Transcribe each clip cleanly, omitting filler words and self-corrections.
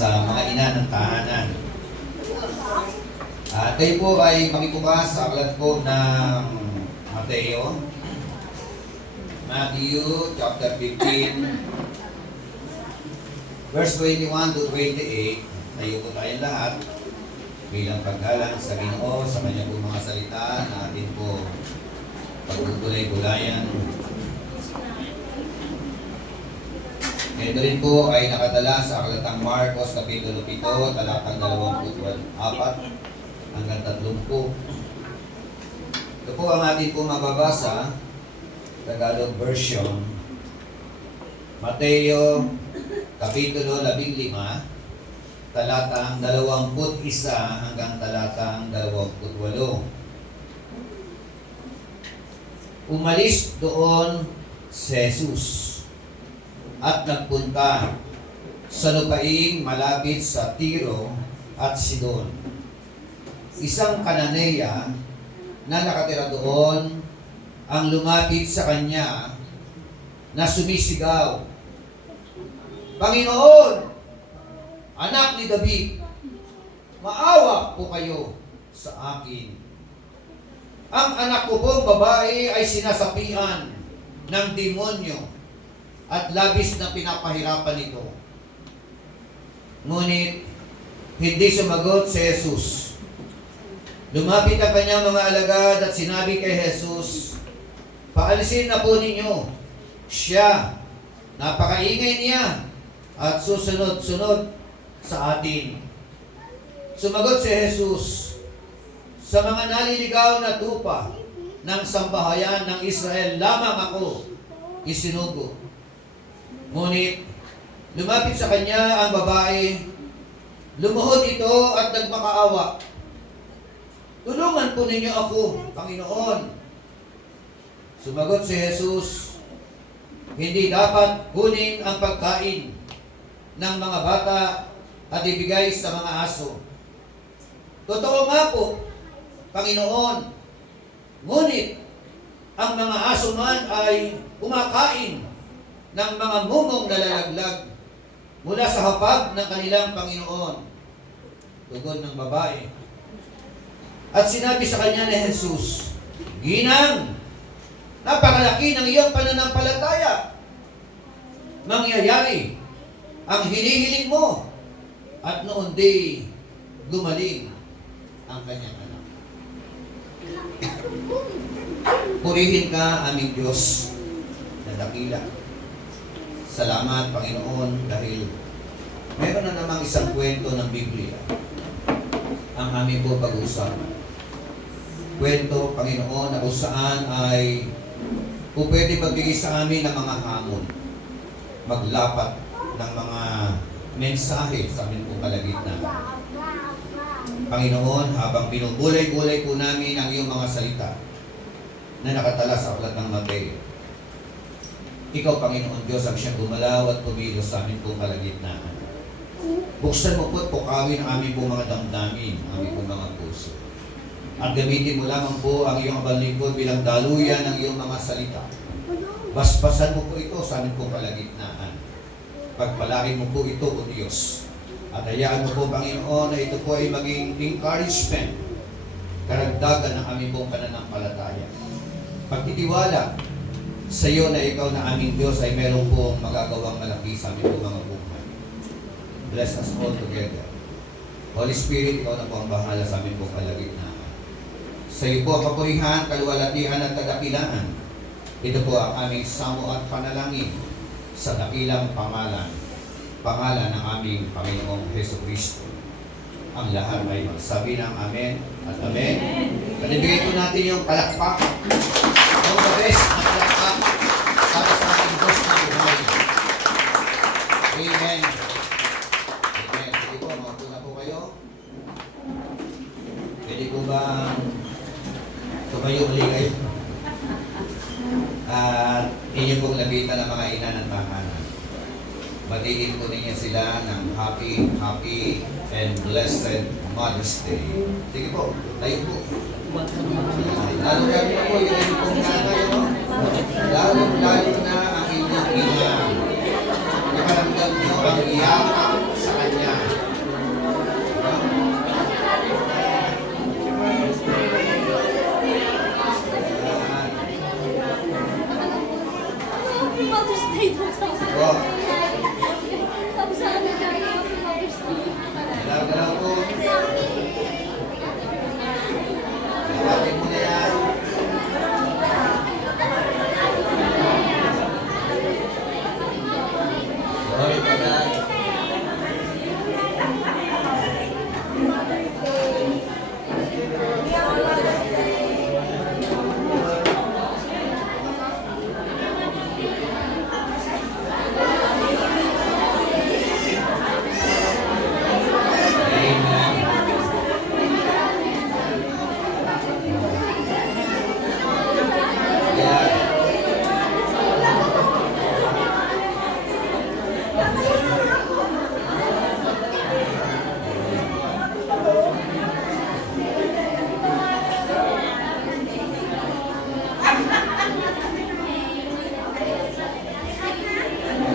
sa mga ina ng tahanan. At kayo po ay makibukas sa aklat po ng Mateo. Matthew chapter 15, verse 21 to 28. Tayo po tayong lahat bilang paggalang sa Ginoo sa kanya po mga salita na atin po pagugulay-gulayan. Ito rin po ay nakadala sa aklatang Marcos Kapitulo 7, talatang 24 hanggang 30. Ito po ang atin po mababasa, Tagalog version. Mateo Kapitulo 15, talatang 21 hanggang talatang 28. Umalis doon si Jesus at nagpunta sa lupaing malapit sa Tiro at Sidon. Isang Kananeya na nakatira doon ang lumapit sa kanya na sumisigaw, "Panginoon, anak ni David, maawa po kayo sa akin. Ang anak ko pong babae ay sinasapian ng demonyo at labis na pinapahirapan nito." Ngunit hindi sumagot si Jesus. Lumapit ang kanyang mga alagad at sinabi kay Jesus, "Paalisin na po ninyo siya. Napakaingay niya at susunod-sunod sa atin." Sumagot si Jesus, "Sa mga naliligaw na tupa ng sambahayan ng Israel lamang ako isinugo." Ngunit lumapit sa kanya ang babae, lumuhod ito at nagmakaawa, "Tulungan po ninyo ako, Panginoon." Sumagot si Jesus, "Hindi dapat kunin ang pagkain ng mga bata at ibigay sa mga aso." "Totoo nga po, Panginoon, ngunit ang mga aso man ay kumakain ng mga mumong nalalaglag mula sa hapag ng kanilang Panginoon." Tugon ng babae. At sinabi sa kanya ni Jesus, "Ginang, napakalaki ng iyong pananampalataya. Mangyayari ang hinihiling mo." At noon di gumaling ang kanyang anak. Purihin ka, aming Diyos na dakila. Salamat, Panginoon, dahil meron na namang isang kwento ng Biblia ang aming po pag-uusapan. Kwento, Panginoon, na kung saan ay kung pwede magbigay sa amin ng mga hamon, maglapat ng mga mensahe sa aming po kalagitnaan. Panginoon, habang binubulay-bulay po namin ang iyong mga salita na nakatala sa aklat ng Mateo, Ikaw, Panginoon Diyos, ang siyang gumalaw at pumilos sa aming po kalagitnaan. Buksan mo po at pukawin ang aming po mga damdamin, ang aming po mga puso. At gamitin mo lamang po ang iyong abang lingkod bilang daluyan ng iyong mga salita. Basbasan mo po ito sa aming po kalagitnaan. Pagpalain mo po ito, O Diyos. At hayaan mo po, Panginoon, na ito po ay maging encouragement, karagdagan ng aming pong pananampalataya. Pagtitiwala sa iyo na ikaw na aming Diyos ay meron pong magagawang malaki sa aming pong mga buhay. Bless us all together. Holy Spirit, ikaw na po ang bahala sa aming pong kalagitnaan. Sa iyo po ang kapurihan, kaluwalhatian at kadakilaan. Ito po ang aming samo at panalangin sa dakilang pangalan ng aming Panginoong Jesucristo. Ang lahat ay magsabi ng Amen at Amen. Kanibigay po natin yung palakpak. Ang the best na palakpak para sa ating Diyos na buhay. Amen. Amen. Pwede po, maupo na po kayo. Pwede po ba tumayo uli kayo? At inyo pong labitan ng mga ina ng tahanan. Batiin po ninyo sila ng happy and blessed Mother's Day. Sige po, tayo po. Lalo na po yung inyong nanay, no? Lalo na ang inyong ina. Nakaramdam nyo ang iyakap sa kanya. po. Galaw-galaw po. Lawatin mo na yan. Sorry po na.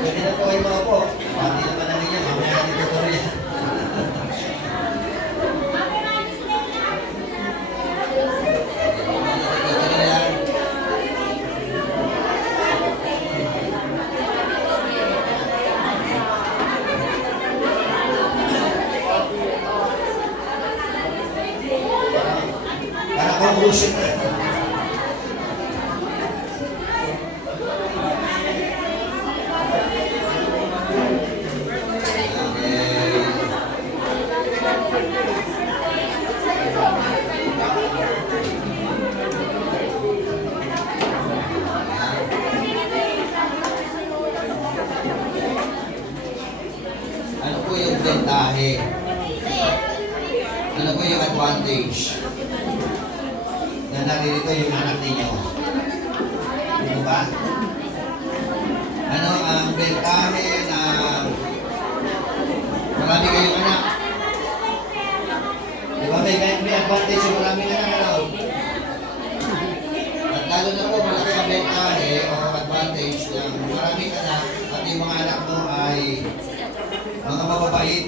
Pwede na po kayo mga po. Pati naman na ninyo. Mamaya natin tutuloy yan. Tutuloy yan. Para conclusion na. Ano po yung bentahe? Ano po yung advantage? Na naririto yung anak ninyo. Ano ba? Ano ang bentahe na marami kayong anak? Di ba may advantage yung maraming anak na raw? At lalo na po malaki ang bentahe o advantage ng maraming anak at yung mga anak mo ay mga mababait.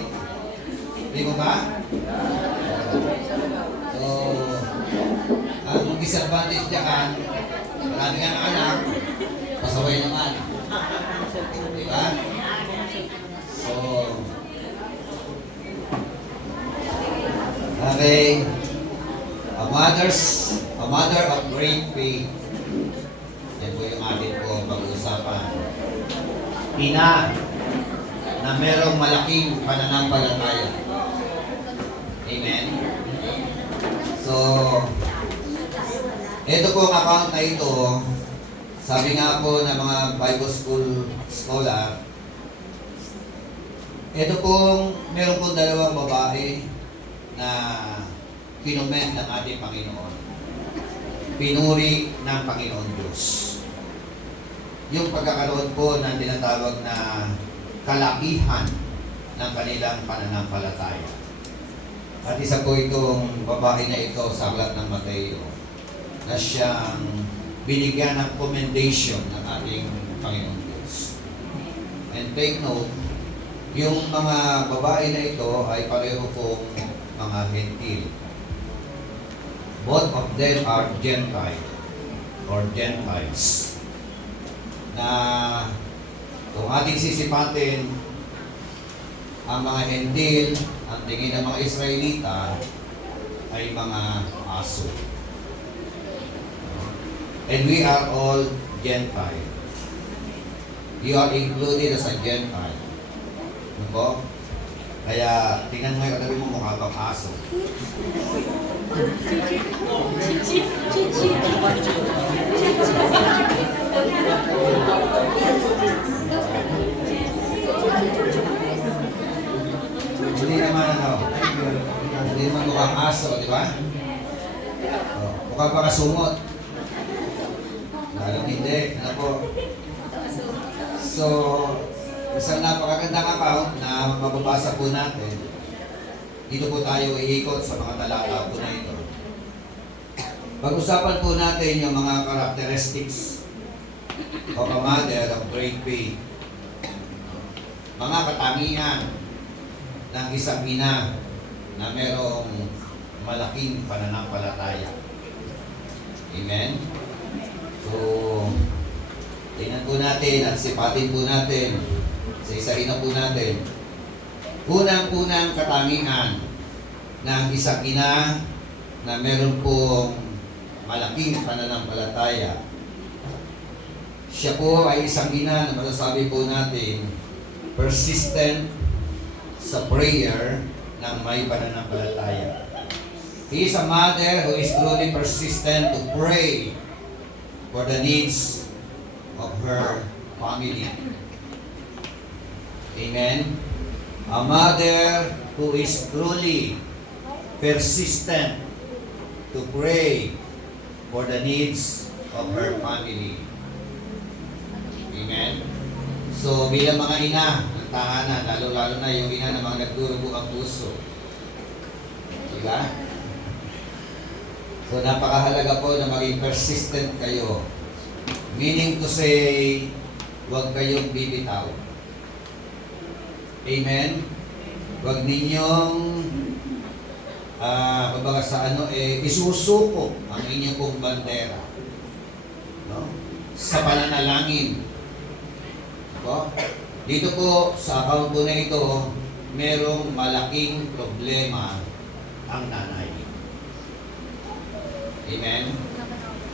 Di ba ba? So, ang disadvantage dyan, marami ka ng anak, pasaway naman. Di ba? So, okay. A mother of great faith. Yan po yung atin po pag-uusapan. Ina na merong malaking pananampalataya. Amen? So, ito pong account na ito, sabi nga po ng mga Bible School scholar, ito pong meron pong dalawang babae na kinument ng ating Panginoon. Pinuri ng Panginoon Diyos. Yung pagkakaroon po ng tinatawag na kalakihan ng kanilang pananampalataya. At isa po itong babae na ito sa aklat ng Mateo na siyang binigyan ng commendation ng ating Panginoon Diyos. And take note, yung mga babae na ito ay pareho pong mga Hentil. Both of them are Gentile or Gentiles. Na kung ating sisipatin, ang mga Hentil, ang tingin ng mga Israelita, ay mga aso. And we are all Gentile. You are included as a Gentile. Ano po? Kaya, tingnan mo yung katabi mo, mukha bang aso. Hindi naman hindi naman mukhang aso, di ba? Mukha ba kasumot? Lalong hindi, ano po? So, isang napakagandang account na mababasa po natin. Dito po tayo iikot sa mga talata po na ito. Pag-usapan po natin yung mga characteristics of a mother of great faith. Mga katangian ng isang ina na merong malaking pananampalataya. Amen? So, Tingnan po natin at sipatin po natin. Sa isahin na po natin. Unang-unang katangian ng isang ina na meron pong malaking pananampalataya. Siya po ay isang ina na masasabi po natin persistent sa prayer ng may pananampalataya. He is a mother who is truly persistent to pray for the needs of her family. Amen? A mother who is truly persistent to pray for the needs of her family. Amen? So, bilang mga ina ng tahanan, lalo-lalo na yung ina ng mga nagdurugo ang puso. Diba? So, napakahalaga po na maging persistent kayo. Meaning to say, huwag kayong bibitaw. Amen? Huwag ninyong kumbaga sa isusuko ang inyong pong bandera. No? Sa pananalangin. No? Dito po, sa account po na ito, merong malaking problema ang nanay. Amen?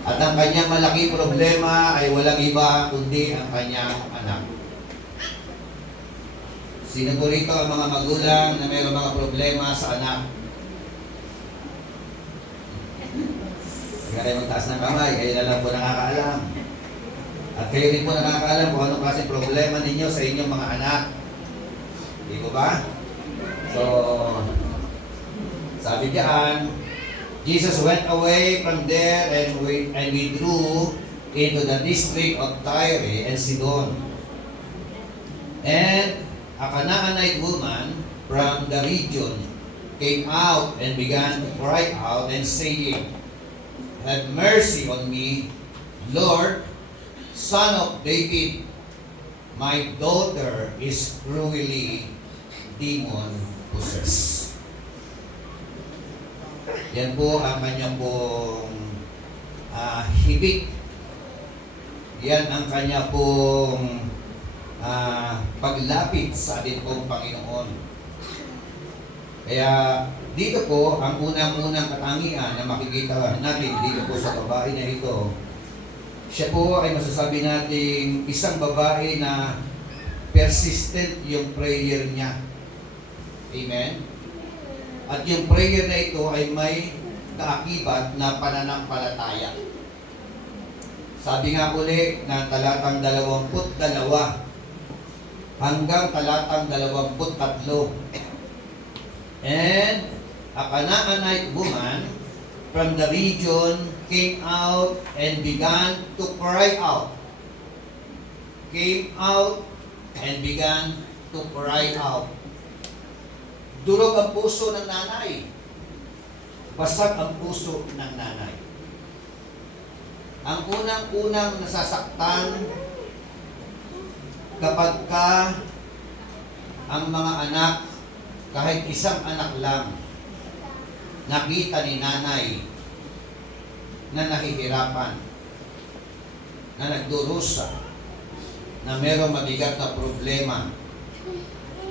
At ang kanyang malaking problema ay walang iba kundi ang kanyang anak. Sino po rito ang mga magulang na mayroong mga problema sa anak? Kaya kayo magtaas ng kamay, kayo na lang po nakakaalam. At kayo rin po nakakaalam kung anong klaseng problema ninyo sa inyong mga anak. Hindi ko ba? So, sabi diyan, Jesus went away from there and withdrew into the district of Tyre and Sidon. And a Canaanite woman from the region came out and began to cry out and saying, "Have mercy on me, Lord, Son of David. My daughter is cruelly demon-possessed." Yan po ang kanyang pong hibik. Yan ang kanya pong paglapit sa ating pong Panginoon. Kaya dito po, ang unang-unang katangian na makikita natin dito po sa babae na ito, siya po ay masasabi natin isang babae na persistent yung prayer niya. Amen? At yung prayer na ito ay may kaakibat na pananampalataya. Sabi nga uli na talatang 22 hanggang talatang 23. And a Canaanite woman from the region came out and began to cry out. Came out and began to cry out. Durog ang puso ng nanay. Basag ang puso ng nanay. Ang unang-unang nasasaktan kapag ka ang mga anak, kahit isang anak lang, nakita ni nanay na nahihirapan, na nagdurusa, na mayroong mabigat na problema,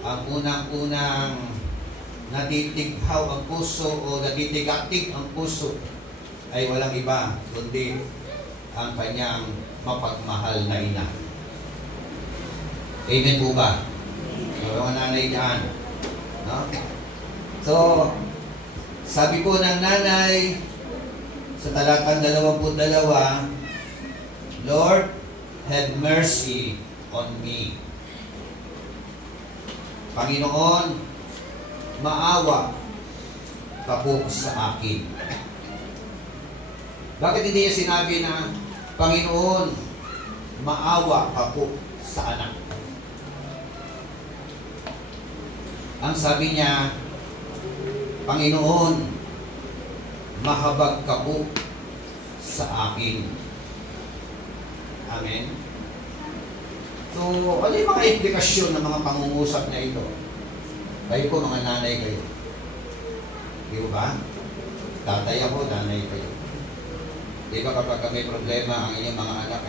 ang unang-unang natitighaw ang puso o natitigatig ang puso ay walang iba kundi ang kanyang mapagmahal na ina. Amen po ba? Mga nanay dyan. No? So, sabi po ng nanay sa talatang 22, Lord, have mercy on me. Panginoon, maawa ka po sa akin. Bakit hindi niya sinabi na, Panginoon, maawa ka po sa anak? Ang sabi niya, Panginoon, mahabag ka po sa akin. Amen? So, ano yung mga implikasyon ng mga pangungusap na ito? Kayo po, mga nanay kayo. Di ba? Tatay ako, nanay kayo. Di ba kapag may problema ang inyong mga anak,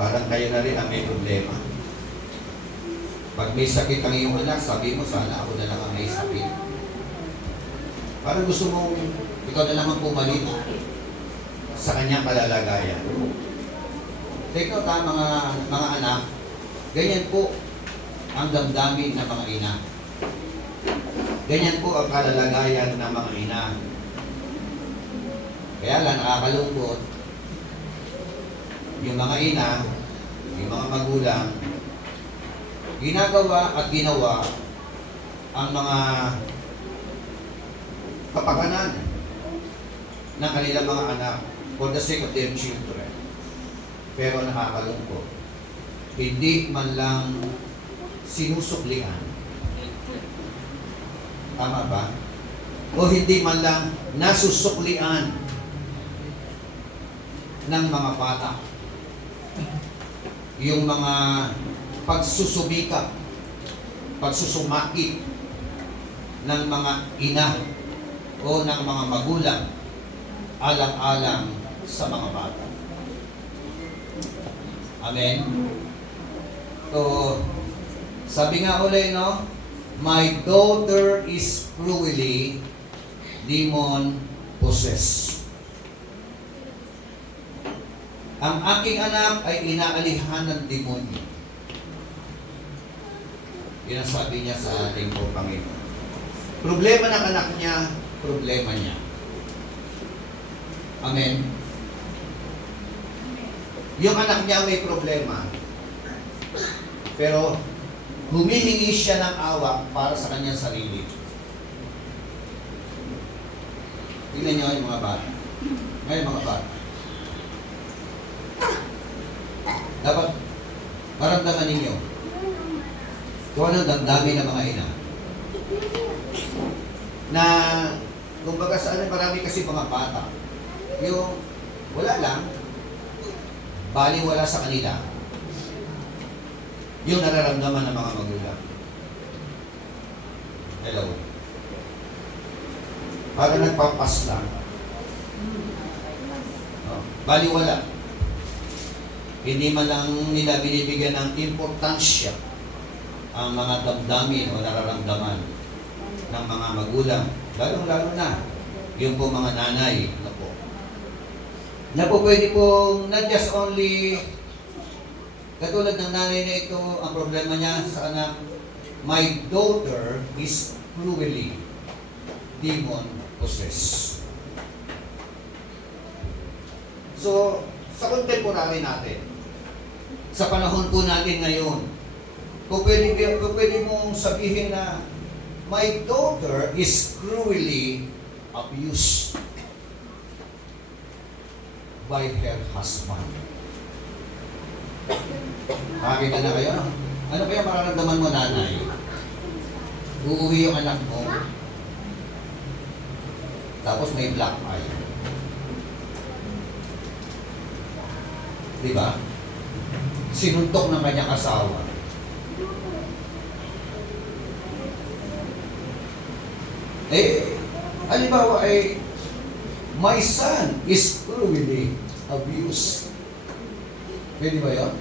Parang kayo na rin ang may problema. Pag may sakit ang iyong anak, sabi mo, sana ako na lang ang may sakit. Parang gusto mong ikaw na lang ang pumalit sa kanyang kalalagayan. Take note ha, mga anak, ganyan po ang damdamin ng mga ina. Ganyan po ang kalalagayan ng mga ina. Kaya lang, nakakalungkot, yung mga ina, yung mga magulang, ginagawa at ginawa ang mga kapakanan ng kanilang mga anak for the sake of their children. Pero nakakalungkot, hindi man lang sinusuklian. Tama ba? O hindi man lang nasusuklian ng mga bata yung mga pagsusubika, pagsusumakit ng mga ina o ng mga magulang alang-alang sa mga bata. Amen? So, sabi nga ulit, no? My daughter is cruelly demon-possessed. Ang aking anak ay inaalihan ng demonyo. Yan ang sabi niya sa ating po Panginoon. Problema ng anak niya, problema niya. Amen? Yung anak niya may problema. Pero humihingi siya ng awa para sa kanyang sarili. Tingnan niyo yung mga bata. Ngayon mga bata. Dapat maramdaman ninyo kung ano damdamin ng mga ina. Na, kumbaga sa ano, marami kasi mga bata. Yung wala lang, baliwala sa kanila. Yung nararamdaman ng mga magulang. Hello. Para nagpapas lang. Oh, baliwala. Hindi man lang nila binibigyan ng importansya ang mga damdamin o nararamdaman ng mga magulang. Lalo na yung po mga nanay na po pwede pong not just only katulad ng nanay na ito, ang problema niya sa anak, my daughter is cruelly demon-possessed. So, sa contemporary natin, sa panahon po natin ngayon, kung pwede mong sabihin na my daughter is cruelly abused by her husband. Nakakita na kayo? Ano kaya mararamdaman mo, nanay? Uuwi yung anak mo, tapos may black eye. Di ba? Sinuntok ng kanyang asawa. Halimbawa ay, my son is cruelly abused. Pwede ba yun?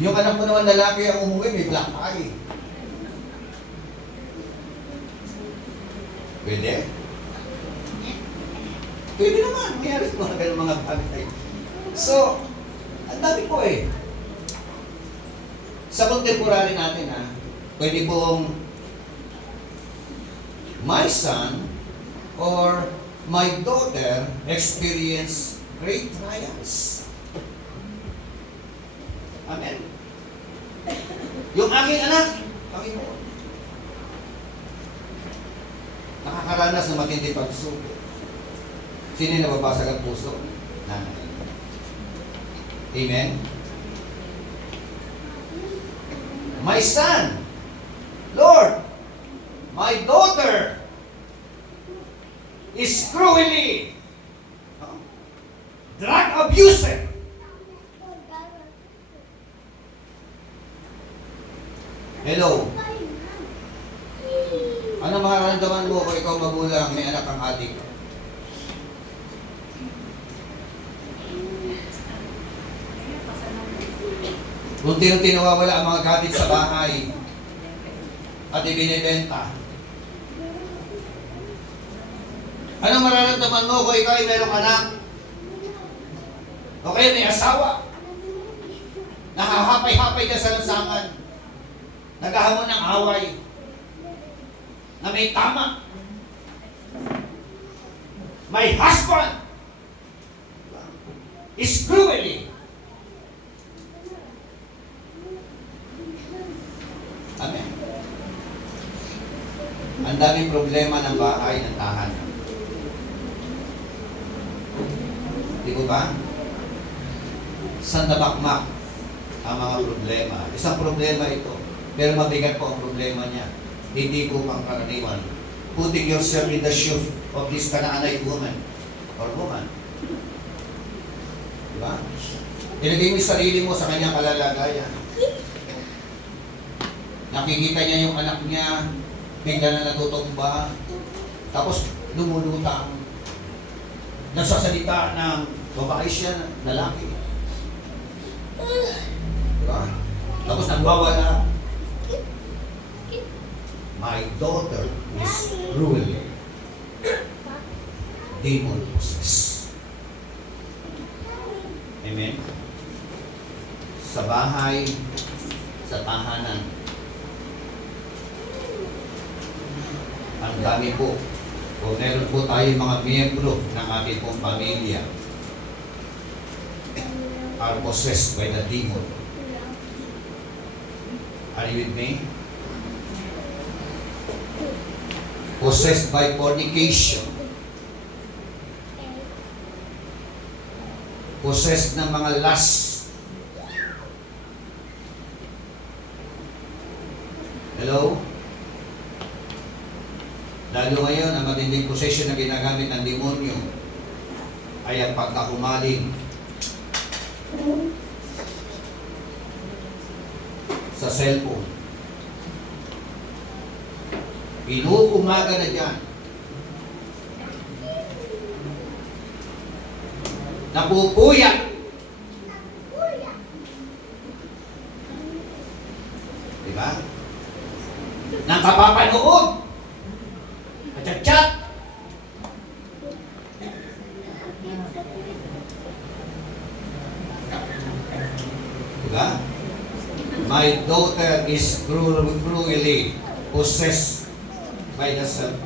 Yung anak mo naman lalaki ang umuwi, may black eye. Pwede? Pwede naman. Mayroon ko na ganun mga bagay. So, ang dami po eh. Sa contemporary natin pwede pong my son or my daughter experience great trials. Amen. Yung aking anak, Panginoon, nakakaranas ng matindi pagsubok. Sino yung nababasag ang puso? Nanay. Amen? My son, Lord, my daughter is cruelly drug abuser. Hello. Ano mararamdaman mo kung ikaw magulang, may anak kang adik? Unti-unti nawawala ang mga gamit sa bahay at ibinibenta. Anong mararamdaman mo kung ikaw ay merong anak? O kaya may asawa? Nahahapay-hapay ka sa lansangan. Naghahamon ng away. Na may tama. My husband is cruelly. Amen. Ang daming problema ng bahay, ng tahanan. Di ko ba? Sa nabakmak ang mga problema. Isang problema ito. Pero mabigat po ang problema niya. Hindi po pangkaraniwan. Putting yourself in the shoes of this Canaanite woman or woman. Diba? Ilagay mo yung sarili mo sa kanyang kalalagayan. Nakikita niya yung anak niya, bigla na natutumba, tapos lumulutang. Nagsasalita ng babae siya, lalaki. Diba? Tapos nagwawala. My daughter is cruelly demon possessed. Amen? Sa bahay, sa tahanan, ang dami po. O meron po tayo mga miyembro ng ating pong pamilya are possessed by the demon. Are you with me? Possessed by fornication. Possessed ng mga lust. Hello? Lalo ngayon, ang matinding possession na ginagamit ng demonyo ay ang pagkakumaling sa cellphone. Inuumaga na dyan. Napupuya. Diba? Nang kapapanood. Chat-chat. Diba? My daughter is cruelly possessed by the self.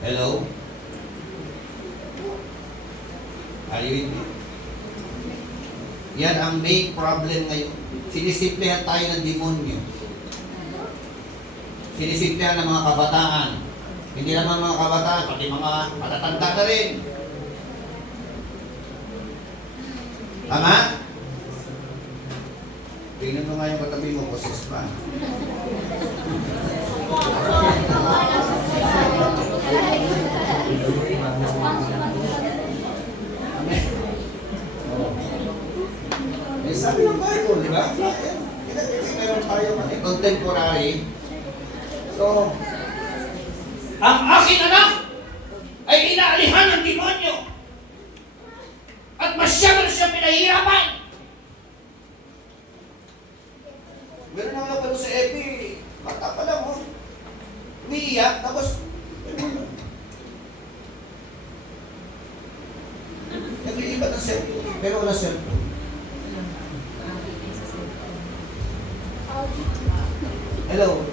Hello? Are you with me? Yan ang main problem ngayon. Sinisiplehan tayo ng demonyo. Sinisiplehan ng mga kabataan. Hindi naman mga kabataan, pati mga matatanda na rin. Tama? Tingnan mo nga yung katabi mo, possessed pa. Amen. Eh, sabi ng Bible, di ba? Meron tayo contemporary. So, ang aking anak ay inaalihan ng demonyo at masyadong siya pinahihirapan. Meron na nga sa Epi, bata pa lang, umiiyak, tapos naglilipat ng cellphone, pero wala cellphone. Hello?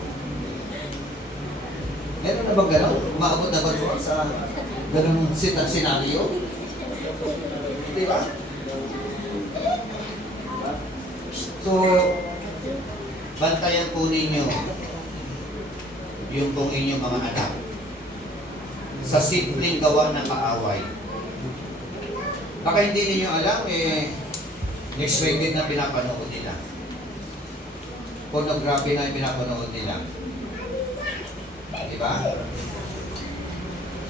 Meron na bang gano'n? Umaabot na ba doon sa gano'ng senaryo? Di ba? So, bantayan po ninyo yung pong inyong mga anak sa simpleng gawa ng kaaway. Baka hindi ninyo alam, next week na pinapanood nila. Pornography na yung pinapanood nila. Diba?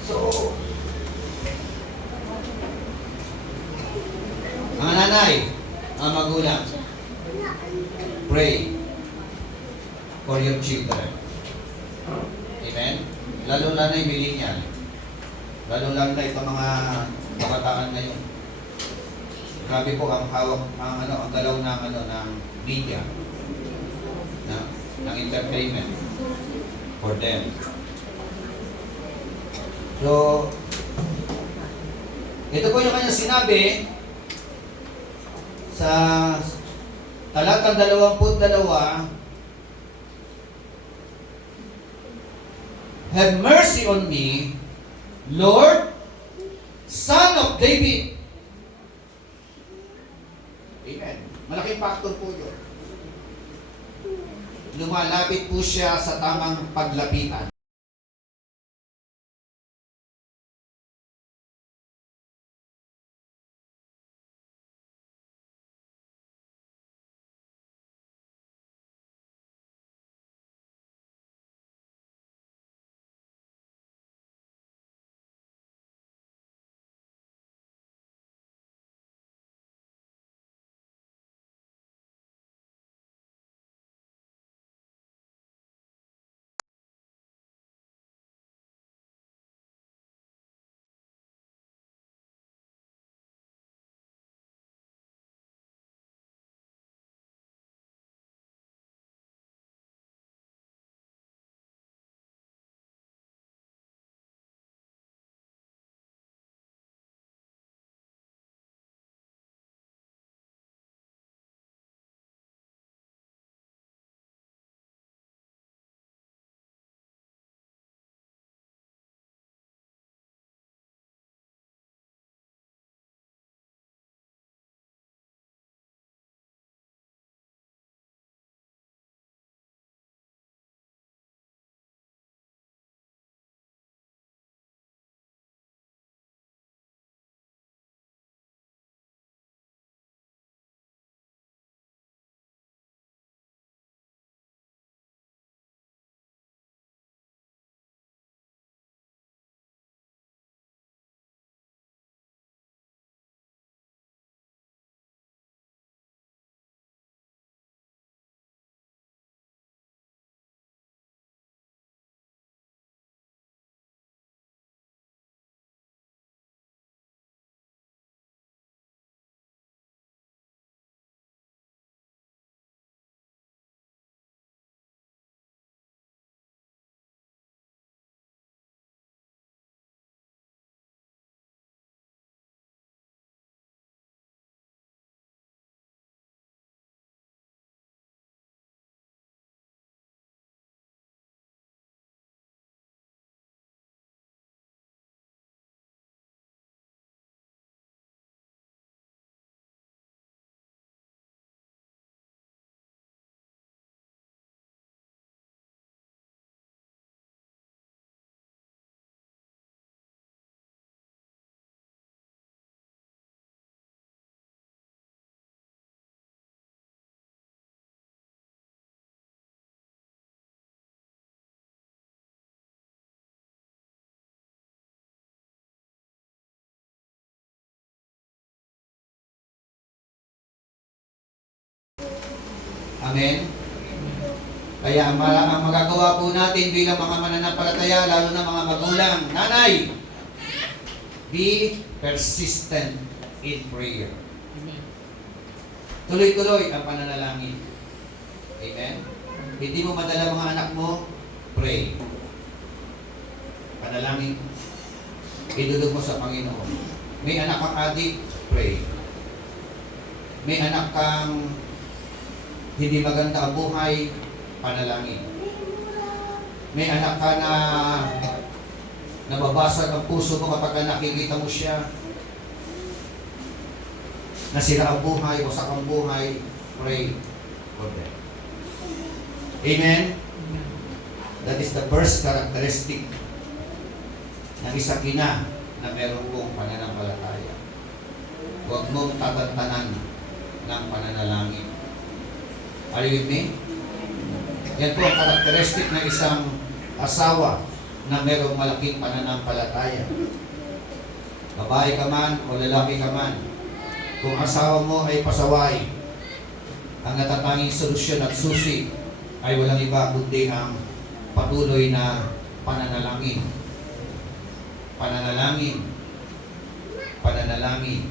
So, mga nanay, mga magulang, pray for your children. Amen? Lalo-lalo na yung millennial. Lalo-lalo na itong mga kabataan ngayon. Grabe po ang hawak, ang galaw ng media, ng entertainment for them. So, ito po yung kanyang sinabi sa talatang 22, "Have mercy on me, Lord, Son of David." Amen. Malaking factor po yun. Lumalapit po siya sa tamang paglapitan. Amen? Kaya ang magagawa po natin bilang mga mananampalataya, lalo na mga magulang, nanay, be persistent in prayer. Tuloy-tuloy ang pananalangin. Amen? Hindi mo madala mga anak mo, pray. Panalangin. Idudog mo sa Panginoon. May anak kang adik, pray. May anak kang hindi maganda ang buhay, panalangin. May anak ka na nababasag ang puso mo kapag nakikita mo siya, nasira ang buhay, wasak ang buhay, pray for them. Amen? That is the first characteristic ng isang ina na meron pong pananampalataya. Huwag mong tatantanan ng pananalangin. Are you with me? Yan po ang karakteristik ng isang asawa na mayroong malaking pananampalataya. Babae ka man o lalaki ka man, kung asawa mo ay pasaway, ang natatanging solusyon at susi ay walang iba kundi ang patuloy na pananalangin. Pananalangin. Pananalangin.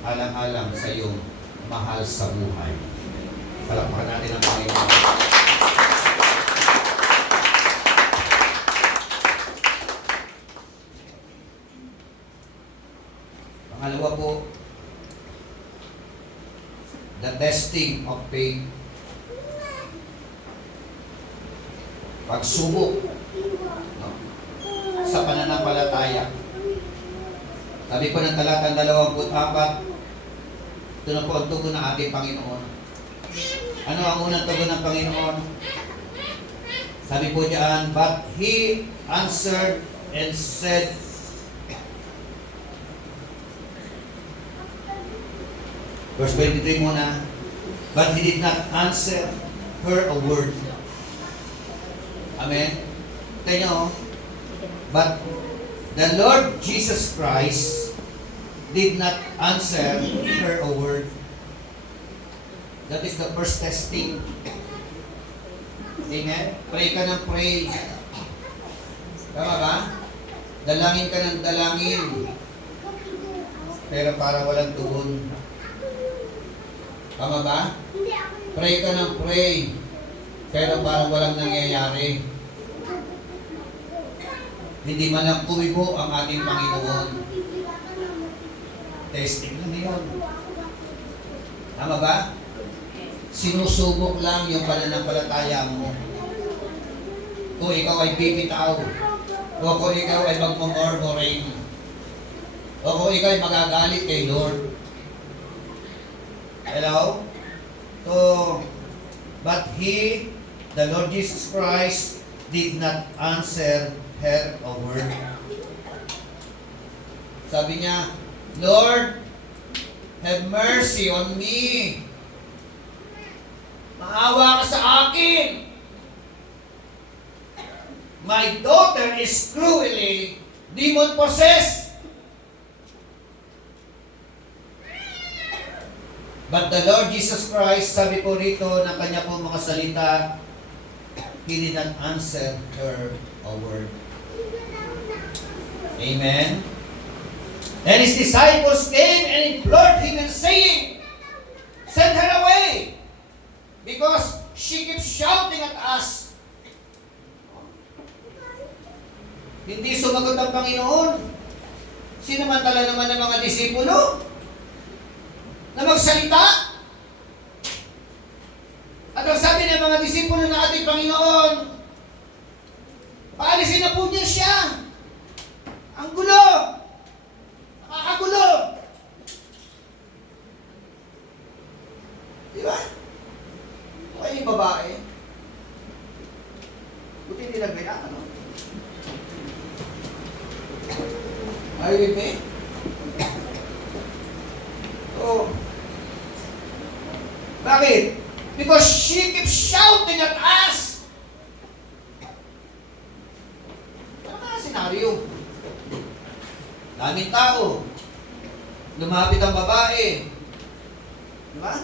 alang-alang sa iyong mahal sa buhay. Palakpakan natin ang Panginoon. Pangalawa po, the testing of faith. Pagsubok, no, sa pananampalataya. Sabi ko ng talatang 24, ito na po ang tugon ng ating Panginoon. Ano ang unang tugon ng Panginoon? Sabi po diyan, but He answered and said, verse 23 muna, but He did not answer her a word. Amen? Tingnan nyo, but the Lord Jesus Christ did not answer her a word. That is the first testing. Amen? Pray ka ng pray. Tama ba? Dalangin ka ng dalangin. Pero para walang tugon. Tama ba? Pray ka ng pray. Pero parang walang nangyayari. Hindi man lang kumibo ang ating Panginoon. Testing lang yun. Tama ba? Sinusubok lang yung pananampalataya mo. Kung ikaw ay bibitaw, o kung ikaw ay magmumurmuring, o kung ikaw ay magagalit kay Lord. Hello? So, but He, the Lord Jesus Christ, did not answer her a word. Sabi niya, Lord, have mercy on me. Maawa ka sa akin. My daughter is cruelly demon-possessed. But the Lord Jesus Christ, sabi po rito ng kanya po mga salita, He did not answer her a word. Amen? And His disciples came and implored Him and saying, send her away, because she keeps shouting at us. Hindi sumagot ang Panginoon. Sinamantala naman ng mga disipulo na magsalita. At ang sabi ng mga disipulo ng ating Panginoon, paalisin na po niya siya. Ang gulo. Nakakagulo. Di ba? Okay yung babae. Buti nila gaya, ano? Are you with me? Oh. Bakit? Because she keeps shouting at us. Ano nga senaryo? Daming tao. Lumapit ang babae. Diba?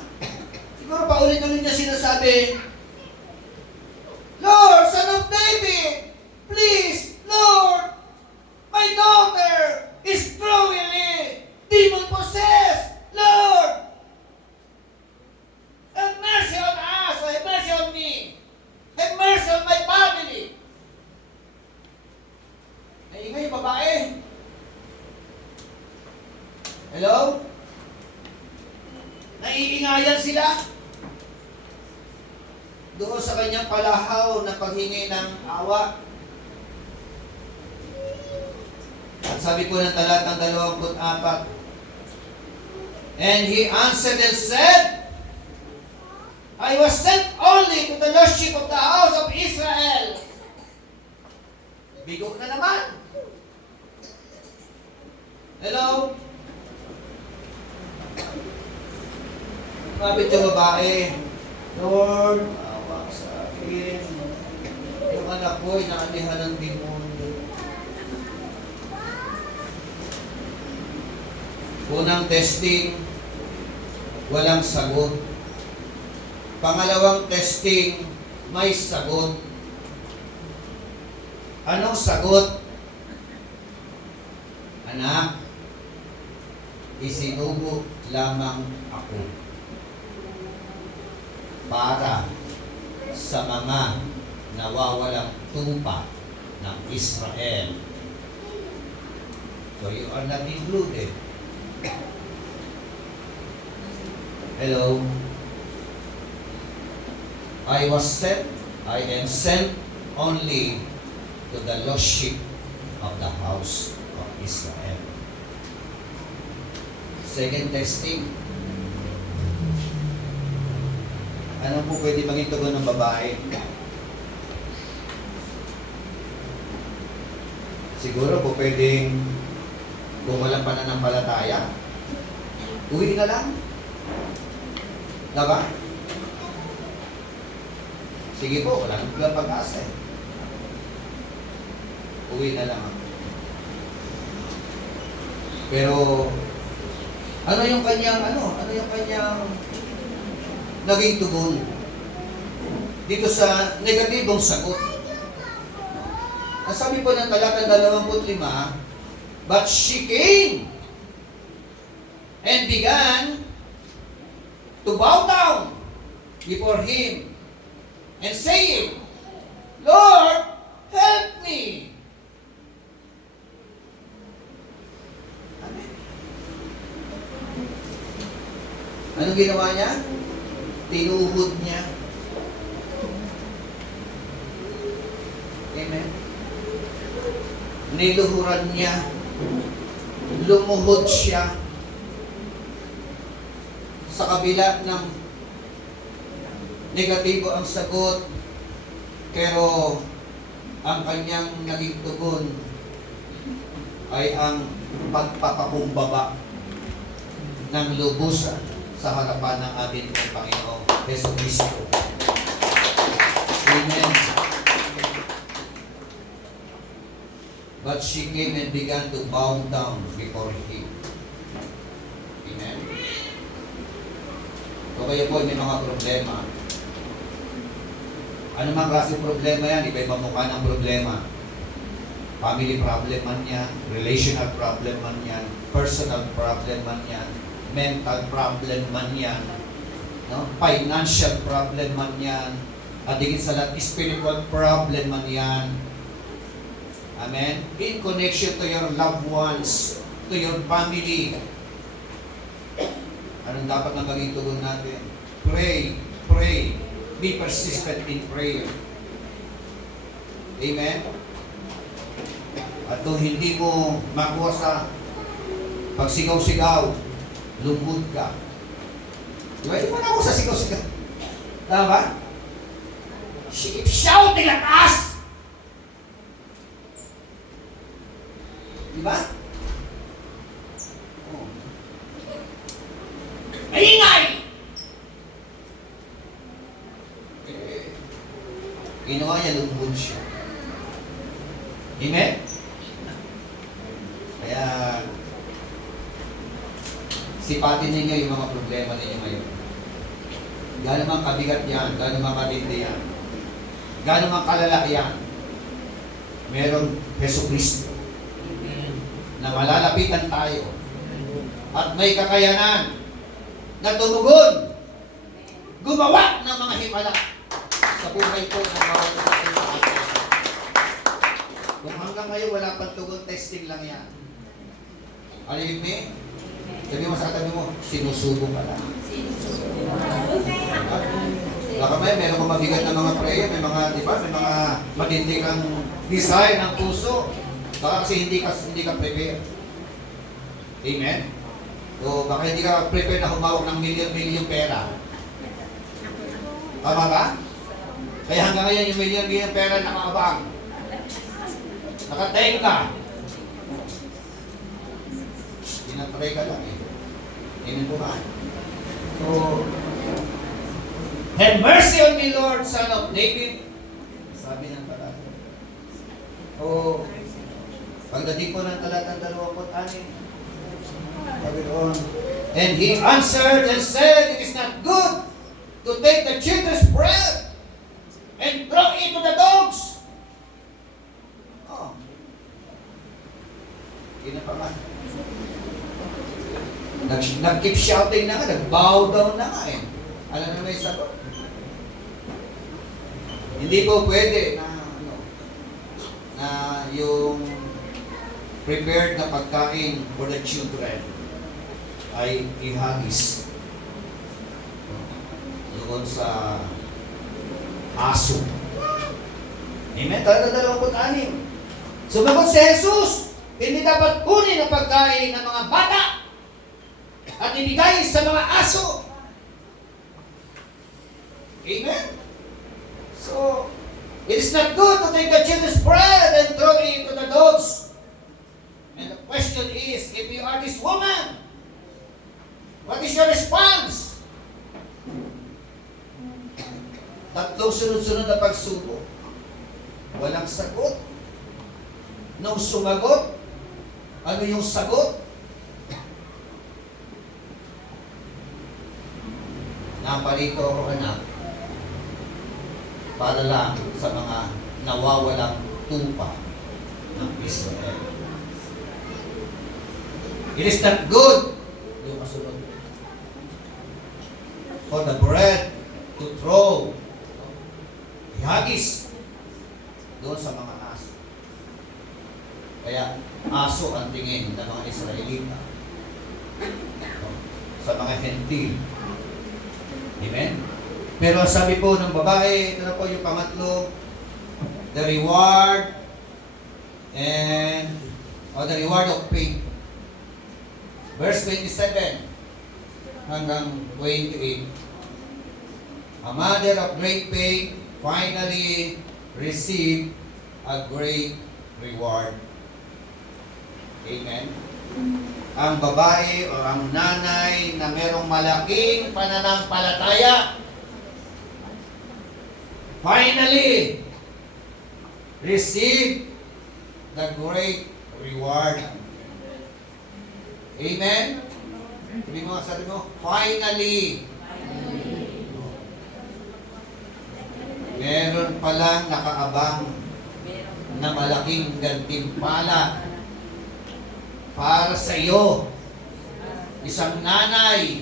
Siguro paulit-ulit niya sinasabi, Lord, Son of David, please, Lord, my daughter is cruelly demon-possessed. Lord, have mercy on us. Have mercy on me. Have mercy on my family. Naingay yung babae. Hello? Naiingayan sila. Doon sa kanyang palahaw na paghingi ng awa. At sabi po ng talatang 24, and He answered and said, I was sent only to the lost sheep of the house of Israel. Bigo na naman. Hello? Mabit yung babae, Lord, awa sa akin. Yung anak ko ay naalihan ng demonyo. Unang testing, walang sagot. Pangalawang testing, may sagot. Anong sagot? Anak, isinubo lamang ako para sa mga nawawalang tupa ng Israel. So you are not included. Hello? I am sent only to the lost sheep of the house of Israel. Second testing. Ano po pwede maging tugon ng babae? Siguro po pwedeng kung walang pananampalataya, uwi na lang. Diba? Sige po, wala nang pag-asa eh. Uwi na lang ako. Pero, ano yung kanyang naging tugon dito sa negatibong sagot? Ang sabi po ng talatang 25, but she came and began to bow down before him and saying, Lord, help me. Amen. Anong ginawa niya? Tinuhod niya. Amen. Niluhuran niya. Lumuhod siya sa kabila ng negatibo ang sagot, pero ang kanyang naging tugon ay ang pagpapakumbaba ng lubusan sa harapan ng ating Panginoong Jesucristo. Amen. But she came and began to bow down before him. Amen. So kayo po may mga problema. Ano mang klase problema yan, iba-iba mukha ng problema. Family problem man yan, relational problem man yan, personal problem man yan, mental problem man yan, no? Financial problem man yan, at higit sa lahat, spiritual problem man yan. Amen? In connection to your loved ones, to your family. Anong dapat na maging tugon natin? Pray, pray. Be persistent in prayer. Amen? At kung hindi mo makuha sa pagsigaw-sigaw, lungkot ka. Diba? Hindi mo na ako sa sigaw-sigaw. Tama ba? She keeps shouting at us. Diba? Oh. Maingay! Ginawa niya, lungkot siya. Amen? Kaya, sipatin ninyo yung mga problema ninyo ngayon. Gano'n mang kabigat yan, gano'n mang katindi yan, gano'n mang kalala yan, merong Jesucristo na malalapitan tayo at may kakayanan na tumugon, gumawa ng mga himala sa buhay ko ng bawat isa sa atin. Kung hanggang ngayon wala pang tugon, testing lang yan. Are you with me? Sabi mo sa katabi mo, sinusubo ka lang. Baka meron mga mabigat na mga prayer, may mga, di ba, may mga matindi kang desire ng puso. Baka kasi hindi ka prepare. Amen? O baka hindi ka prepare na humawak ng milyon-milyon pera. Tama ba? Kaya hanggang ngayon yung milyon-milyon pera nakaabang. Nakatenga. Pinatry ka lang eh. Amen po ba? So, have mercy on me, Lord, Son of David. Sabi ng talata. O, pagdating po ng talatang 26, sabi doon, and he answered and said, it is not good to take the children's bread and throw it to the dogs. Oh. Hindi na pa man. Nag-keep shouting na nga, nag-bow down na nga eh. Ano na may sagot? Hindi po pwede na, na yung prepared na pagkain for the children ay ihagis doon sa aso. Amen? 26. Sumagot si Jesus, hindi dapat kunin ang pagkain ng mga bata at ibigay sa mga aso. Amen? So, it is not good to take the children's bread and throw it into the dogs. And the question is, if you are this woman, what is your response? Tatlong sunod-sunod na pagsubo. Walang sagot. Nung sumagot, ano yung sagot? Napalito ako, anak, para lang sa mga nawawalang tupa ng Israel. It is not good, yung kasunod, for the bread to throw, ihagis doon sa mga aso. Kaya aso ang tingin ng mga Israelita sa mga Hentil. Amen? Pero sabi po ng babae, ito na po yung pangatlo, the reward the reward of faith. Verse 27 hanggang 28. A mother of great faith finally received a great reward. Amen? Ang babae o ang nanay na merong malaking pananampalataya finally receive the great reward. Amen? Sabi mo, finally. Meron palang nakaabang na malaking gantimpala para sa iyo. Isang nanay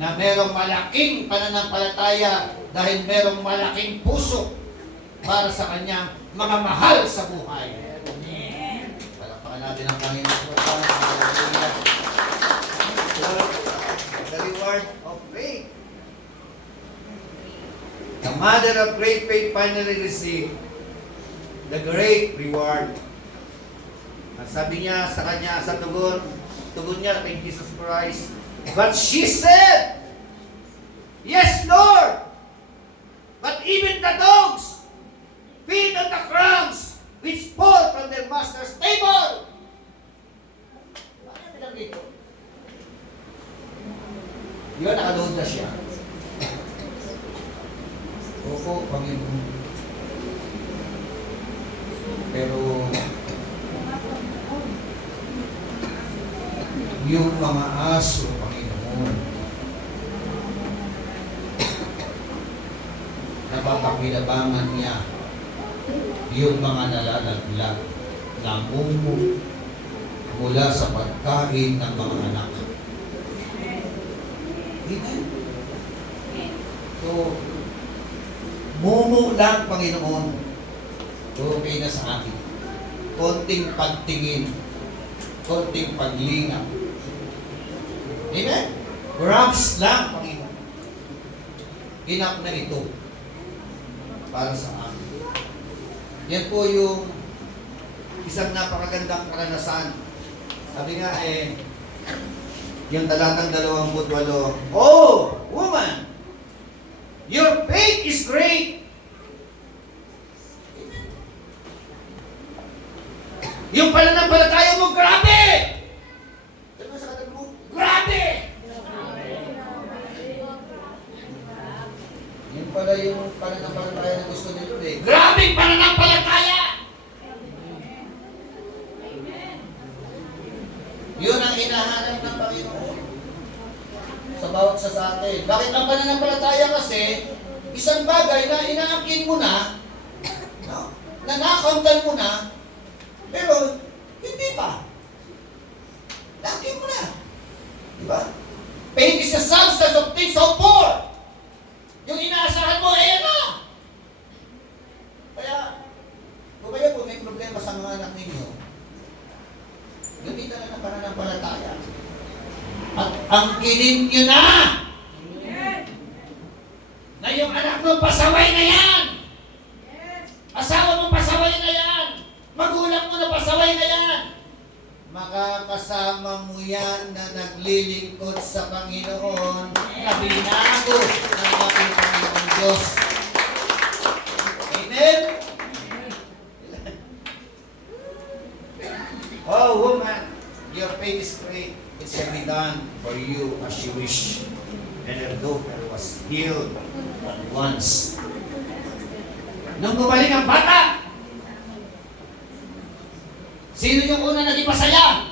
na merong malaking pananampalataya dahil merong malaking puso para sa kanyang mga mahal sa buhay. Palakpakan natin ang Panginoon. The reward of faith. The mother of great faith finally received the great reward. At sabi niya sa kanya, sa tugon niya kay Jesus Christ, but she said, yes, Lord, but even the dogs feed on the crumbs which fall from their master's table. Bakit bilang dito? Yun, nakaload na siya. Opo, Panginoon. Pero yung mga aso, Panginoon, napapakinabangan niya yung mga nalalaglag na mumu mula sa pagkain ng mga anak. Amen? So, mumu lang, Panginoon, okay na sa akin. Konting pagtingin, konting paglingap. Amen? Grabs lang, Panginoon. Enough na ito para sa amin. Yan po yung isang napakagandang karanasan. Sabi nga yung talatang 28, oh, woman, your faith is great. Yung pananampalataya mo, grabe! Sabi mo sa katabi mo, grabe! Yun pala yung pananampalataya na gusto nito eh. Grabe pananampalataya! Yun ang hinahanap ng Panginoon sa bawat isa sa atin. Bakit ang pananampalataya kasi, isang bagay na inaangkin mo na, no? Na nakauntan mo na, pero hindi pa. Naangkin mo na. Di ba? Faith is the substance of things hoped for. Yung inaasahan mo, ayan na. Kaya, kung kayo po may problema sa mga anak ninyo, gamitan na ng pananampalataya. At angkinin nyo na! Na yung anak mo, pasaway na yan! Asawa mo, pasaway na yan! Magulang mo na pasaway na yan! Makakasama mo yan na naglilingkod sa Panginoon na binago ng ating Panginoon Diyos. Amen? Oh, woman, your faith is great. It shall be done for you as you wish. And her daughter was healed at once. Nung gumaling ang bata, sino yung una naging masaya?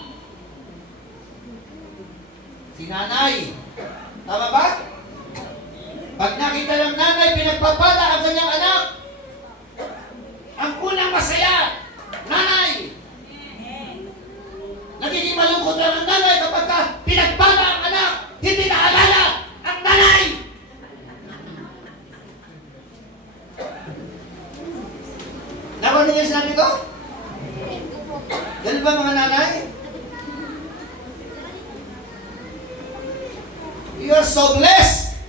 Si nanay. Tama ba? Pag nakita ng nanay, pinagpapala ang kanyang anak. Ang unang masaya, nanay. Nagiging malungkot ang nanay kapag pinagpala ang anak, hindi naalala ang nanay. Nakuha niyo sinabi ko? Ganun ba mga nanay? You are so blessed!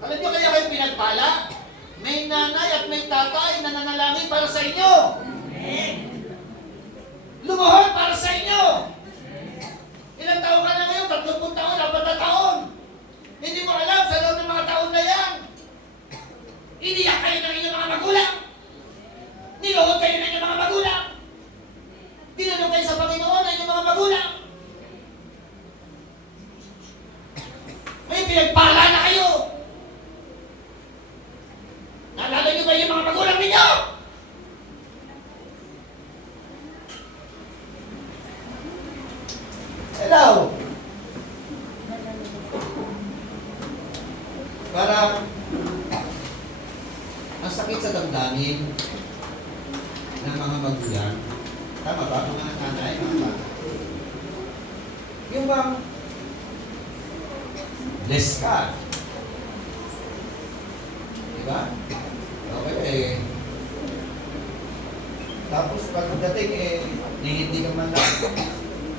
Alam niyo kaya kayo pinagpala? May nanay at may tatay na nanalangin para sa inyo. Lumuhod para sa inyo. Ilang taon ka na ngayon? 30 taon, 4 na taon. Hindi mo alam sa loob ng mga taon na yan. Iniyak kayo ng inyong mga magulang. Niluhod kayo ng inyong mga magulang. Dinanong kayo sa Panginoon ng inyong mga magulang. May pinagpala na kayo. Naalala niyo ba yung mga magulang ninyo? Hello? Parang ang sakit sa damdamin ng mga magulang. Tama ba? Mga nanay, mga bata. Yung bang bless ka. Diba? Okay eh. Tapos pagdating hindi ka man lang.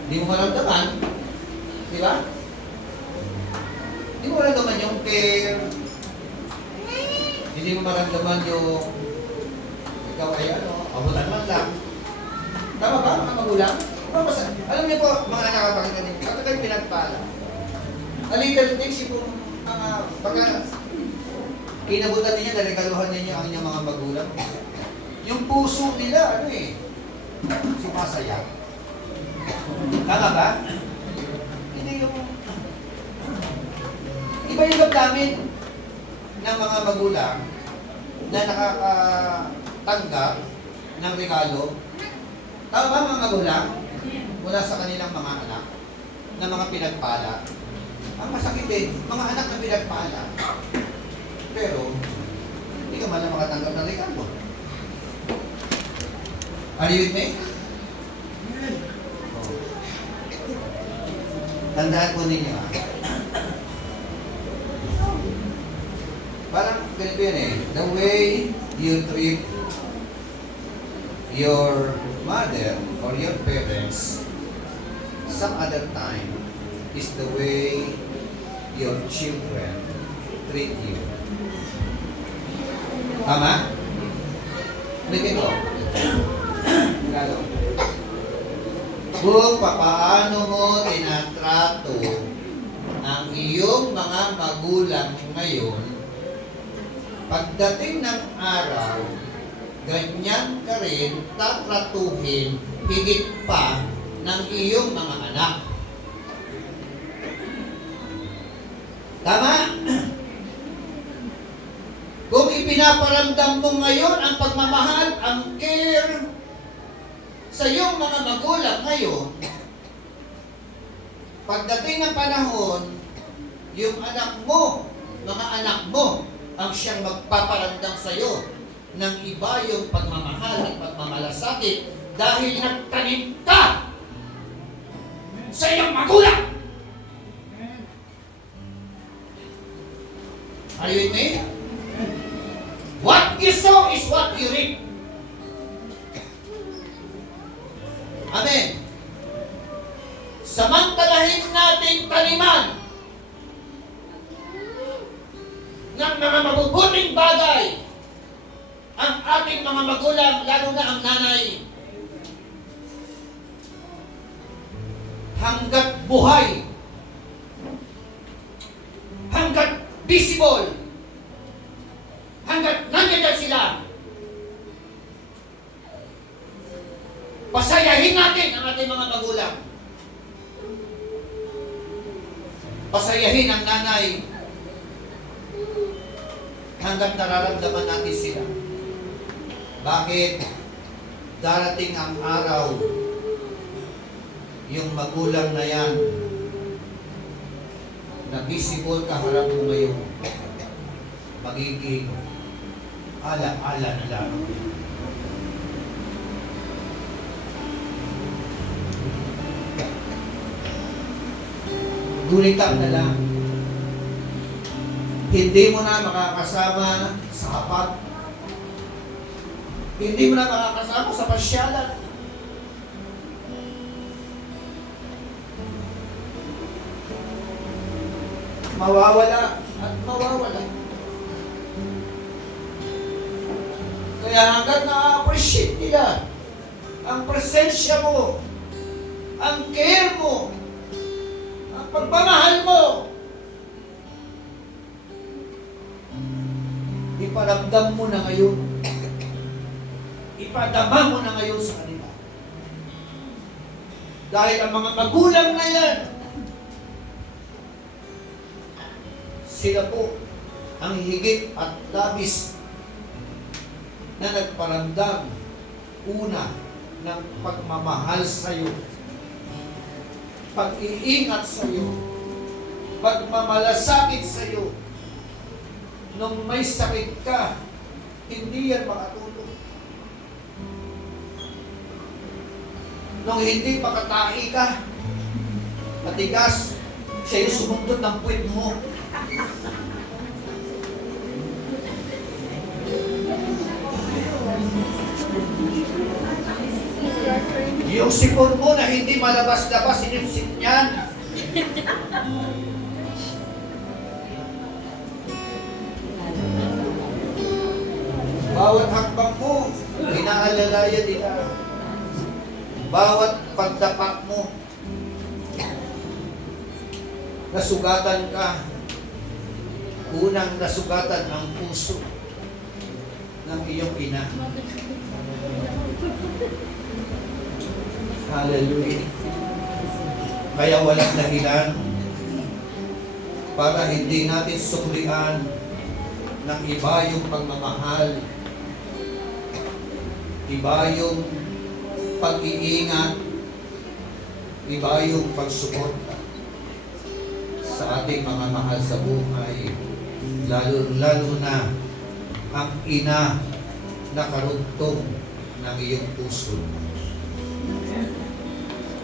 Hindi mo maramdaman. Diba? Hindi mo maramdaman yung care. Hindi mo maramdaman yung ikaw ay abutan man lang. Tama ba, mga magulang? Alam niyo po, mga anak kapag ganito, kapag kayo pinagpala, a little things yung pagka inabutan ninyo, naligaluhan ninyo ang inyong mga magulang. Yung puso nila, sumasaya. Tama ba? Hindi yung... Iba yung damdamin ng mga magulang na nakakatanggap ng regalo. Tama ba mga magulang? Mula sa kanilang mga anak na mga pinagpala. Ang masakit mga anak na pinagpala. Pero, hindi ka man makatanggap ng regalo. Are you with me? Tandaan po ninyo Parang ganito yan The way you treat your mother or your parents some other time is the way your children treat you. Tama? Ulitin ko. Regalo. Kung paano mo tinatrato ang iyong mga magulang ngayon, pagdating ng araw, ganyan ka rin tatratuhin higit pa ng iyong mga anak. Tama? Kung ipinaparamdam mo ngayon ang pagmamahal, ang care sa iyong mga magulang ngayon, pagdating ng panahon, yung anak mo, mga anak mo, ang siyang magpaparamdam sa iyo ng iba yung pagmamahal at pagmamalasakit dahil nagtanim ka sa iyong magulang. Are you with me? What you sow is what you reap. Amen. Samantalahin natin taniman ng mga mabubuting bagay ang ating mga magulang, lalo na ang nanay. Hanggat buhay, hanggat visible, hanggat nandiyan sila, pasayahin natin ang ating mga magulang. Pasayahin ang nanay hanggat nararamdaman natin sila. Bakit? Darating ang araw, yung magulang na yan, na visible kaharap mo ngayon, magiging ala-ala na lang. Gulitan na lang. Hindi mo na makakasama sa hapag. Hindi mo na makakasama sa pasyalan. Mawawala at mawawala. Kaya hanggang na-appreciate nila ang presensya mo, ang care mo, ang pagmamahal mo, iparamdam mo na ngayon. Ipadama mo na ngayon sa kanila. Dahil ang mga magulang na yan, sila po ang higit at labis na nagparamdam una ng pagmamahal sa iyo, pag-iingat sa iyo, pagmamalasakit sa iyo. Nung may sakit ka, hindi yan makatulong. Nung hindi pakatahi ka, matigas, siya yung sumundot ng puwet mo. Yung sipon mo na hindi malabas-labas, sinipsip niyan. Bawat hakbang mo, inaalalayan nila. Bawat pagdapak mo, nasugatan ka. Unang nasugatan ang puso ng iyong ina. Hallelujah. Kaya walang dahilan para hindi natin suklian ng iba yung pagmamahal, iba yung pag-iingat, iba yung pagsuporta sa ating mga mahal sa buhay, lalo na ang ina na karugtong ng iyong puso.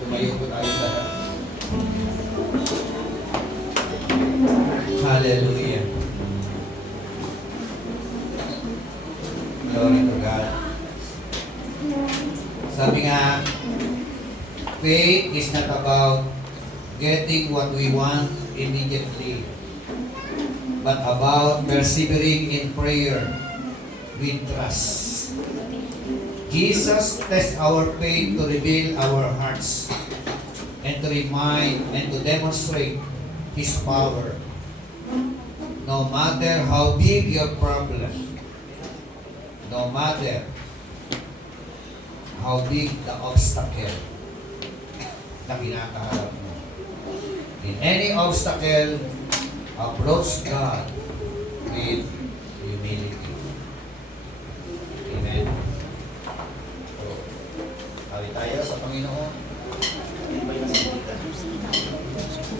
Tumayo po tayo lahat. Hallelujah. Glory to God. Sabi nga, faith is not about getting what we want immediately, but about persevering in prayer with trust. Jesus tests our faith to reveal our hearts and to remind and to demonstrate His power. No matter how big your problem, no matter how big the obstacle na kinakaharap mo. In any obstacle, approach God with humility. Amen. So, tawi tayo sa Panginoon.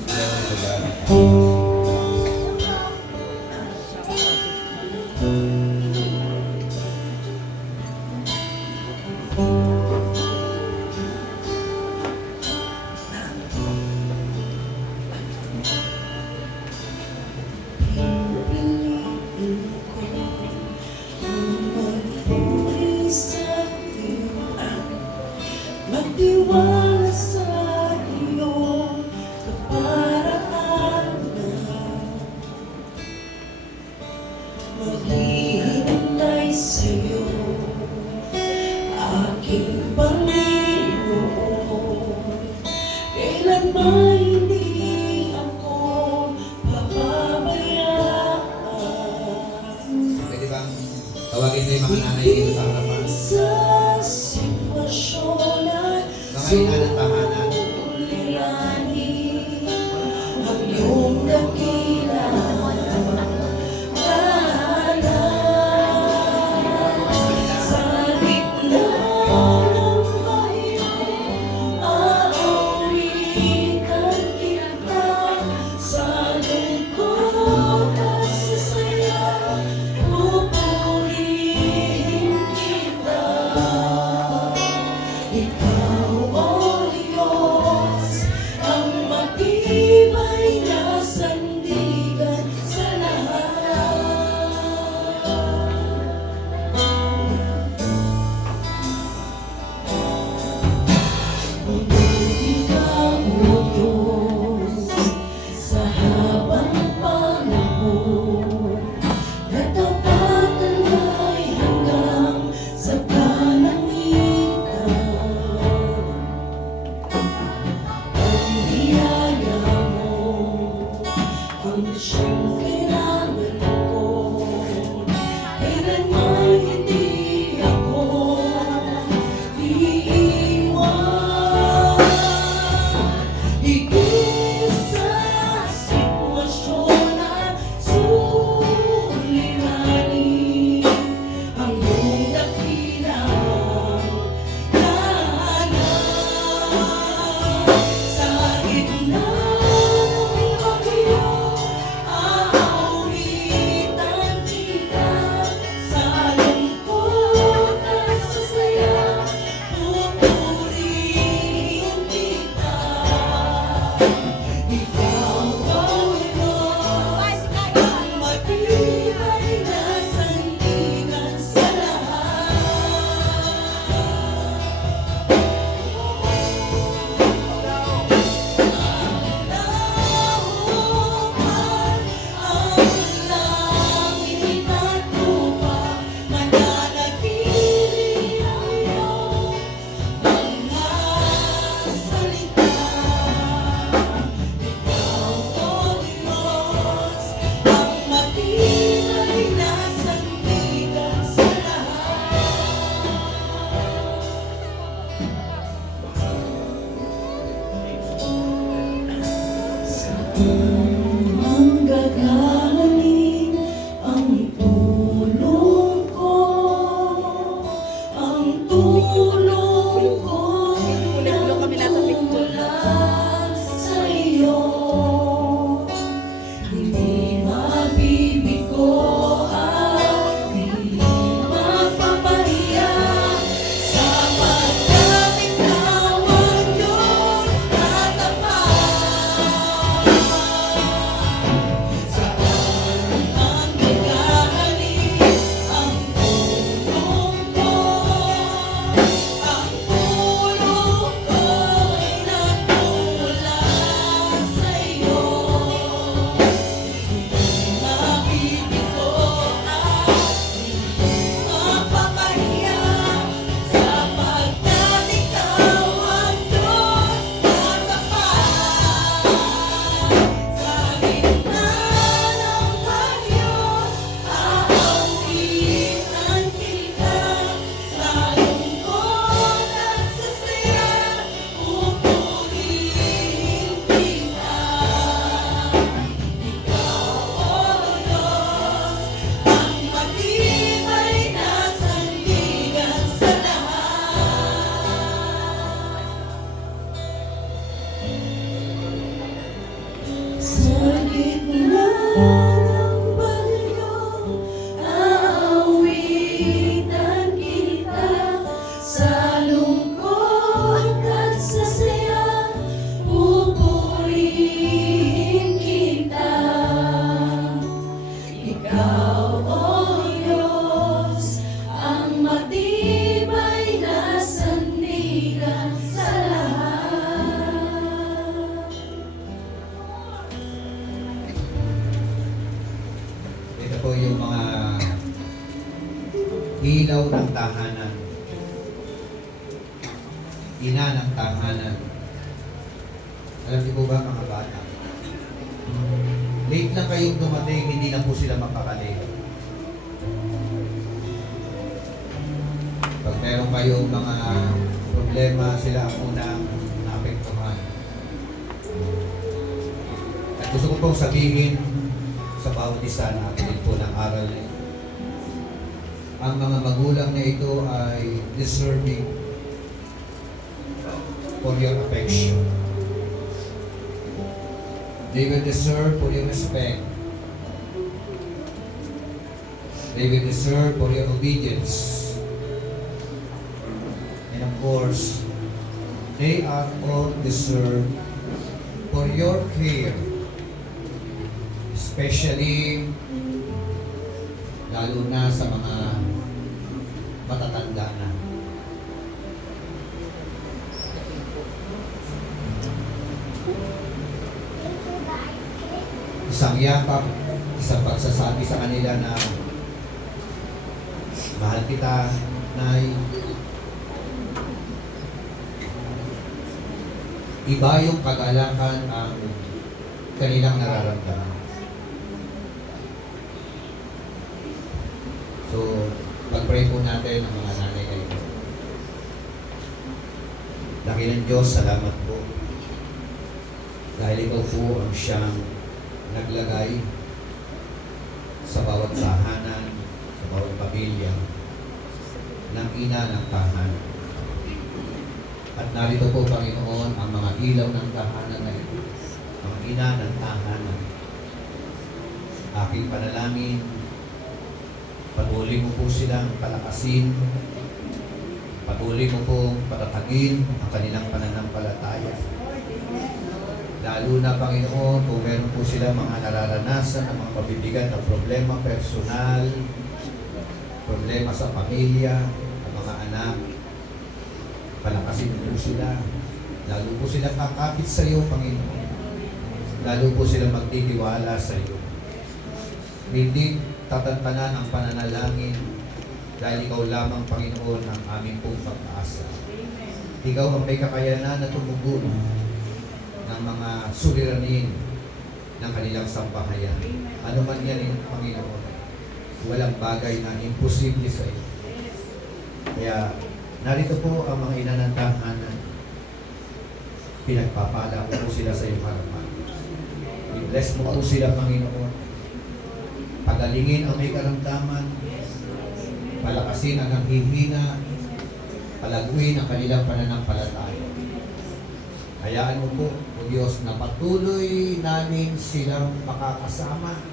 Glory to God. sa'yo, aking Panginoon. Kailanman hindi ako papabayaan. Pwede bang tawagin mo yung mga nanay dito sa harapan? Sa sitwasyon at Mga ina ng tahanan. suliranin, ang iyong dakilang sa gitna ng bayan, aawitan kita. Sa lungkot at sa saya, pupurihin kita. Ikaw, O Diyos, ang matibay na sandigan sa lahat. Pumuli ka, O Diyos, sa habang panahon. Katapatan ay hanggang sa kalangitan. Ang biyaya mo ang siyang kailangan ko. Kailanman hindi ako iiwan. Higit sa sitwasyon at suliranin, ang iyong dakilang tahanan. Sa gitna ng bagyo, aawitan kita. Sa lungkot at sa saya, pupurihin kita. Ikaw, O Diyos, ang matibay na sandigan sa lahat. Nauman ang langit at lupa, mananatili ang iyong mga salita. Ikaw, O Diyos, ang matibay na sandigan sa lahat. Manggagaling ang tulong ko, ang tulong ko nagmumula sa iyo. Hindi mabibigo at hindi mapapahiya, sapagkat ikaw ang Diyos na tapat. Sa manggagaling ang tulong ko, ang tulong ko'y nagmumula sa iyo. Hindi mabibigo at hindi mapapahiya, sapagkat ikaw ang Diyos na tapat. Sa gitna ng bagyo, aawitan kita. Sa lungkot at sa saya, pupurihin kita. Ikaw, O Diyos, ang matibay na sandigan sa lahat. Sa gitna ng bagyo, aawitan kita. Sa lungkot at sa saya, pupurihin kita. Ikaw, O Diyos, ang matibay na sandigan sa lahat. Ito po yung mga Ilaw ng tahanan. Ina ng tahanan. Alam niyo po ba mga bata? Late na kayong dumating, hindi na po sila mapakali. Pag meron kayong mga problema, sila ang unang naapektuhan. At gusto ko pong sabihin sa bawat isa na atin po ng aral na ito. Ang mga magulang na ito ay deserving for your affection. They will deserve for your respect. They will deserve for your obedience. And of course, they are all deserved for your care. Especially, lalo na sa mga matatanda na. Isang yakap, isang pagsasabi sa kanila na mahal kita, Nay. Iba yung kagalakan ang kanilang nararamdaman. So, pag-pray po natin ang mga nanay kayo. Laki ng Diyos, salamat po. Dahil ikaw po ang siyang naglagay sa bawat tahanan, sa bawat pamilya, ng ina ng tahanan. At narito po, Panginoon, ang mga ilaw ng tahanan na ito, ang ina ng tahanan. Aking panalangin, patuloy mo po silang palakasin, patuloy mo pong patatagin ang kanilang pananampalataya. Lalo na, Panginoon, kung meron po sila mga nararanasan ng mga pabibigan na problema personal, problema sa pamilya, ang mga anak, palakasin mo po sila. Lalo po sila kakapit sa iyo, Panginoon. Lalo po sila magtitiwala sa iyo. Hindi tatantanan ang pananalangin dahil ikaw lamang, Panginoon, ang aming pong pag-asa. Ikaw ang may kakayanan na tumugon ng mga suliranin ng kanilang sambahayan. Ano man yan, Panginoon, walang bagay na imposible sa iyo. Kaya narito po ang mga ina ng tahanan. Pinagpapala ko po sila sa iyong harapan. I-bless mo po sila, Panginoon. Pagalingin ang may karamdaman, palakasin ang nanghihina, palaguin ang kanilang pananampalataya. Hayaan mo po, O Diyos, na patuloy namin silang makakasama.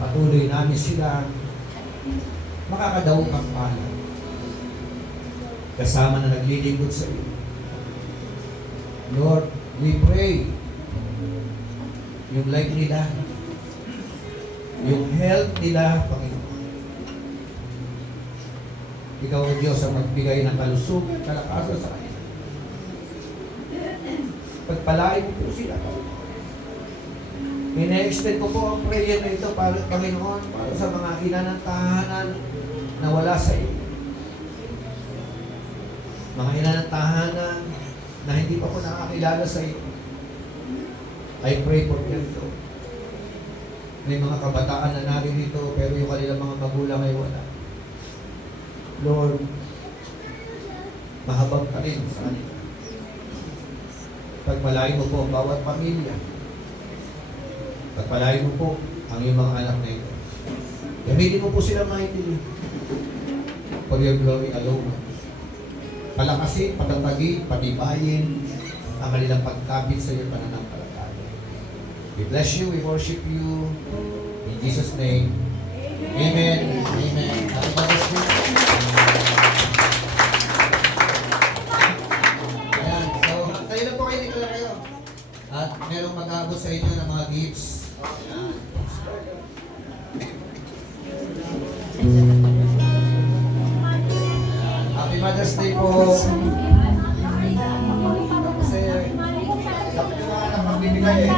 Patuloy namin sila makakadawog ang palad. Kasama na naglilingkod sa iyo. Lord, we pray yung life nila, yung health nila, Panginoon. Ikaw, O Diyos, ang magbigay ng kalusugan, kalakasan sa kanila. Pagpalain mo po sila. Ina-extend ko po ang prayer na ito para, Panginoon, para sa mga ina ng tahanan na wala sa iyo. Mga ina ng tahanan na hindi pa po nakakilala sa iyo. I pray for them, Lord. May mga kabataan na naririto, pero yung kanilang mga magulang ay wala. Lord, mahabag ka rin sa kanila. Pagpalain mo po ang bawat pamilya. Pagpalain mo po ang iyong mga anak na ito. Gamitin mo po sila maitili. For your glory alone. Palakasin, patatagin, patibayin ang kanilang pagkabit sa iyong pananampalataya. We bless you, we worship you. In Jesus' name. Amen. Amen. Happy Father's Day. Ayan. So, tayo lang po kayo, dito lang kayo. At merong mag-aabot sa inyo ng mga gifts. Ayan. Happy Mother's Day po. Kasi, dapat yung mga anak magbibigay eh.